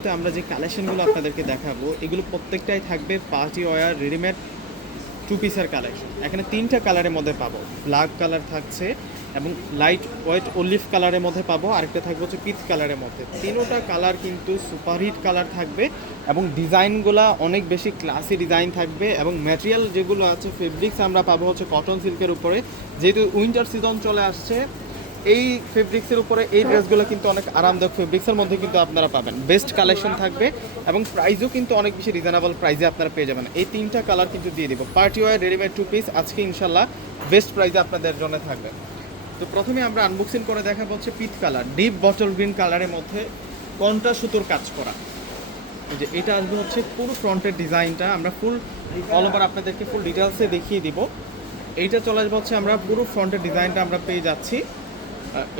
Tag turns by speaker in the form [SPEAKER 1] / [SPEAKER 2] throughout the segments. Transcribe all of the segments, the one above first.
[SPEAKER 1] আমরা যে কালেকশনগুলো আপনাদেরকে দেখাবো, এগুলো প্রত্যেকটাই থাকবে পার্টি ওয়ার রেডিমেড টু পিসের কালেকশন এখানে তিনটা কালারের মধ্যে পাবো। ব্ল্যাক কালার থাকছে এবং লাইট হোয়াইট অলিভ কালারের মধ্যে পাবো। আরেকটা থাকবে হচ্ছে পিচ কালারের মধ্যে। তিনোটা কালার কিন্তু সুপারহিট কালার থাকবে এবং ডিজাইনগুলো অনেক বেশি ক্লাসি ডিজাইন থাকবে এবং ম্যাটেরিয়াল যেগুলো আছে ফেব্রিক্স আমরা পাবো হচ্ছে কটন সিল্কের উপরে। যেহেতু উইন্টার সিজন চলে আসছে এই ফেব্রিক্সের উপরে এই ড্রেসগুলো কিন্তু অনেক আরামদায়ক ফেব্রিক্সের মধ্যে কিন্তু আপনারা পাবেন। বেস্ট কালেকশন থাকবে এবং প্রাইসও কিন্তু অনেক বেশি রিজনেবল প্রাইসে আপনারা পেয়ে যাবেন। এই তিনটা কালার কিন্তু দিয়ে দিব। Party wear readymade two piece আজকে ইনশাল্লাহ বেস্ট প্রাইসে আপনাদের জন্য থাকবে। তো প্রথমে আমরা আনবক্সিং করে দেখা হচ্ছে peach colour deep bottle green কালারের মধ্যে কন্টা সুতোর কাজ করা। যে এটা আসবে হচ্ছে পুরো ফ্রন্টের ডিজাইনটা আমরা ফুল অল ওভার আপনাদেরকে ফুল ডিটেলসে দেখিয়ে দিব। এইটা চলে আসবে হচ্ছে আমরা পুরো ফ্রন্টের ডিজাইনটা আমরা পেয়ে যাচ্ছি।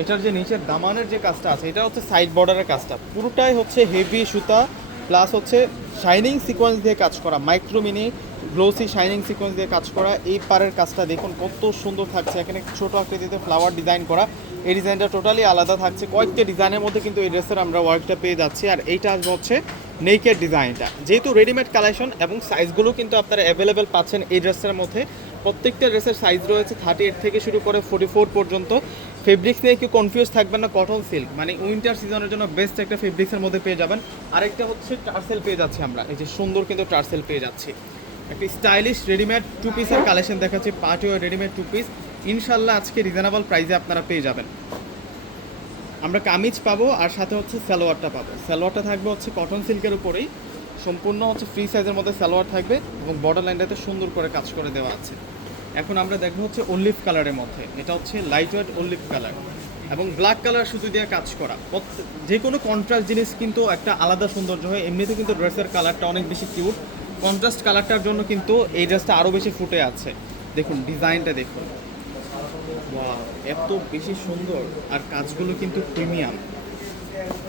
[SPEAKER 1] এটার যে নিচের দামানের যে কাজটা আছে, এটা হচ্ছে সাইড বর্ডারের কাজটা। পুরোটাই হচ্ছে হেভি সুতা প্লাস হচ্ছে শাইনিং সিকোয়েন্স দিয়ে কাজ করা micro mini glossy shining sequence দিয়ে কাজ করা। এই পারের কাজটা দেখুন, কত সুন্দর থাকছে। এখানে ছোট আকৃতিতে ফ্লাওয়ার ডিজাইন করা। এই ডিজাইনটা টোটালি আলাদা থাকছে। কয়েকটা ডিজাইনের মধ্যে কিন্তু এই ড্রেসের আমরা ওয়ার্কটা পেয়ে যাচ্ছি। আর এইটা আসবে হচ্ছে নেকের ডিজাইনটা যেহেতু রেডিমেড কালেকশন এবং সাইজগুলো কিন্তু আপনারা অ্যাভেলেবেল পাচ্ছেন এই ড্রেসের মধ্যে, প্রত্যেকটা ড্রেসের সাইজ রয়েছে থার্টি এইট থেকে শুরু করে ফোর্টি ফোর পর্যন্ত। ফেব্রিক্স নিয়ে কেউ কনফিউজ থাকবেন না কটন সিল্ক মানে উইন্টার সিজনের জন্য বেস্ট একটা ফেব্রিক্সের মধ্যে পেয়ে যাবেন। আরেকটা হচ্ছে টার্সেল পেয়ে যাচ্ছি আমরা। এই যে সুন্দর কিন্তু টার্সেল পেয়ে যাচ্ছি। একটি স্টাইলিশ রেডিমেড টু পিসের কালেকশন দেখাচ্ছি party wear readymade two piece ইনশাল্লাহ আজকে রিজনেবল প্রাইসে আপনারা পেয়ে যাবেন। আমরা কামিজ পাবো আর সাথে হচ্ছে সালোয়ারটা পাবো। সালোয়ারটা থাকবে হচ্ছে কটন সিল্কের উপরেই। সম্পূর্ণ হচ্ছে ফ্রি সাইজের মধ্যে সালোয়ার থাকবে এবং বর্ডার লাইনটাতে সুন্দর করে কাজ করে দেওয়া আছে। এখন আমরা দেখব হচ্ছে অলিভ কালারের মধ্যে। এটা হচ্ছে লাইট ওয়েট অলিভ কালার এবং ব্ল্যাক কালার শুধু দিয়ে কাজ করা। যে কোনো কন্ট্রাস্ট জিনিস কিন্তু একটা আলাদা সৌন্দর্য হয়। এমনিতে কিন্তু ড্রেসের কালারটা অনেক বেশি কিউট কন্ট্রাস্ট কালারটার জন্য কিন্তু এই ড্রেসটা আরও বেশি ফুটে আছে। দেখুন ডিজাইনটা দেখুন। এত বেশি সুন্দর। আর কাজগুলো কিন্তু প্রিমিয়াম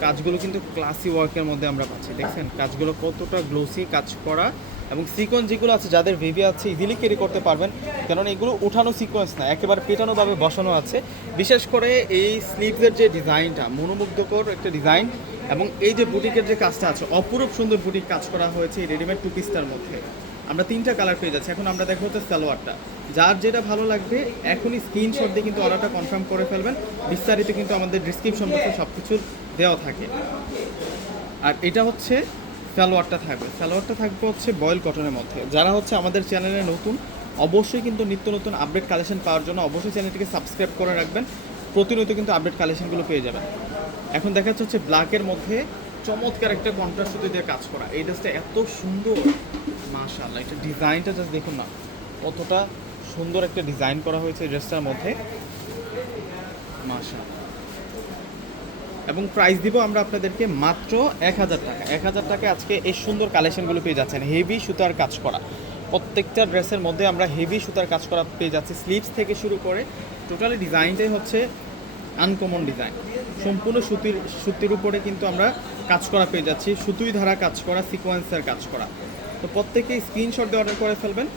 [SPEAKER 1] কাজগুলো কিন্তু ক্লাসি ওয়ার্কের মধ্যে আমরা পাচ্ছি। দেখছেন? কাজগুলো কতটা গ্লোসি কাজ করা। এবং সিকোয়েন্স যেগুলো আছে, যাদের ভিভি আছে ইজিলি ক্যারি করতে পারবেন। কেননা এগুলো উঠানো সিকোয়েন্স না, একেবারে পেটানোভাবে বসানো আছে। বিশেষ করে এই স্লিভসের যে ডিজাইনটা মনোমুগ্ধকর একটা ডিজাইন এবং এই যে বুটিকের যে কাজটা আছে, অপরূপ সুন্দর বুটিক কাজ করা হয়েছে এই রেডিমেড টু পিসটার মধ্যে। আমরা তিনটা কালার পেয়ে যাচ্ছি। এখন আমরা দেখব হচ্ছে সালোয়ারটা। যার যেটা ভালো লাগবে, এখনই স্ক্রিনশট দিয়ে কিন্তু অর্ডারটা কনফার্ম করে ফেলবেন। বিস্তারিত কিন্তু আমাদের ডিসক্রিপশন বক্সে সব কিছু দেওয়া থাকে। আর এটা হচ্ছে সালোয়ারটা থাকবে। সালোয়ারটা থাকবে হচ্ছে বয়েল কটনের মধ্যে। যারা হচ্ছে আমাদের চ্যানেলে নতুন, অবশ্যই কিন্তু নিত্য নতুন আপডেট কালেকশন পাওয়ার জন্য অবশ্যই চ্যানেলটিকে সাবস্ক্রাইব করে রাখবেন। প্রতিনিয়ত কিন্তু আপডেট কালেকশনগুলো পেয়ে যাবেন। এখন দেখা যাচ্ছে হচ্ছে ব্ল্যাকের মধ্যে চমৎকার একটা কন্ট্রাস্ট সুতো দিয়ে কাজ করা। এই ড্রেসটা এত সুন্দর। মাশাআল্লাহ, এটা ডিজাইনটা জাস্ট দেখুন না। কতটা সুন্দর একটা ডিজাইন করা হয়েছে ড্রেসটার মধ্যে। মাশাআল্লাহ। এবং প্রাইস দিব আমরা আপনাদেরকে মাত্র এক হাজার টাকা। এক হাজার টাকা আজকে এই সুন্দর কালেকশনগুলো পেয়ে যাচ্ছেন। হেভি সুতার কাজ করা। প্রত্যেকটা ড্রেসের মধ্যে আমরা হেভি সুতার কাজ করা পেয়ে যাচ্ছি। স্লিভস থেকে শুরু করে টোটালি ডিজাইনটাই হচ্ছে আনকমন ডিজাইন সম্পূর্ণ সুতির সুতির উপরে কিন্তু আমরা কাজ করা পেয়ে যাচ্ছি। সুতুই ধারা কাজ করা সিকোয়েন্সের কাজ করা। তো প্রত্যেকেই স্ক্রিনশট দিয়ে অর্ডার করে ফেলবেন।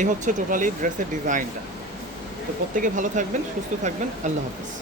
[SPEAKER 1] এই হচ্ছে টোটালি ড্রেসের ডিজাইনটা তো প্রত্যেকে ভালো থাকবেন, সুস্থ থাকবেন। আল্লাহ হাফিজ।